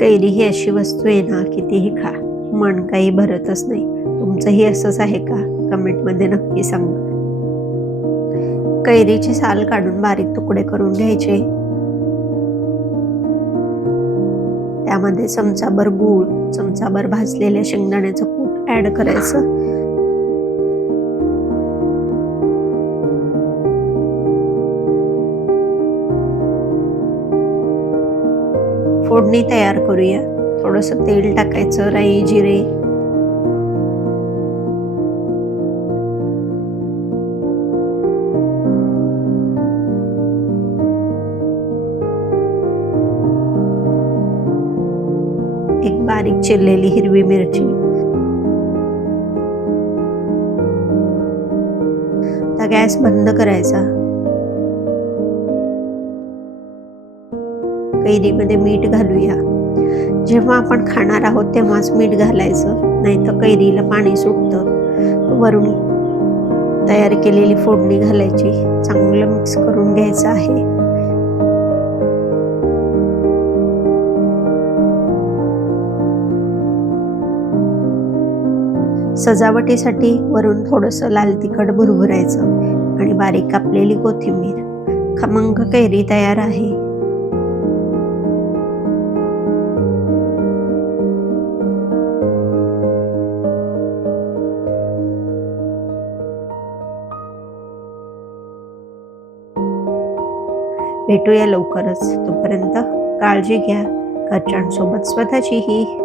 कैरी ही अशी वस्तू आहे ना, कितीही खा, मन काही भरतच नाही. तुमचंही असंच आहे का? कमेंटमध्ये नक्की सांगा. कैरीची साल काढून बारीक तुकडे करून घ्यायचे. त्यामध्ये चमचाभर गूळ, चमचाभर भाजलेल्या शेंगदाण्याचं कूट ऍड करायचं. फोडणी तयार करूया. थोडंसं तेल टाकायचं, राई, जिरे, एक बारीक चिरलेली हिरवी मिरची. आता गॅस बंद करायचा. कैरीमध्ये मीठ घालूया. जेव्हा आपण खाणार आहोत तेव्हाच मीठ घालायचं, नाही तर कैरीला पाणी सुटतं. वरून तयार केलेली फोडणी घालायची. चांगलं मिक्स करून घ्यायचं आहे. सजावटीसाठी वरून थोडंसं लाल तिखट भुरभुरायचं आणि बारीक कापलेली कोथिंबीर. खमंग कैरी तयार आहे. भेटूया लवकरच. तोपर्यंत काळजी घ्या. घरच्यांसोबत स्वतःचीही.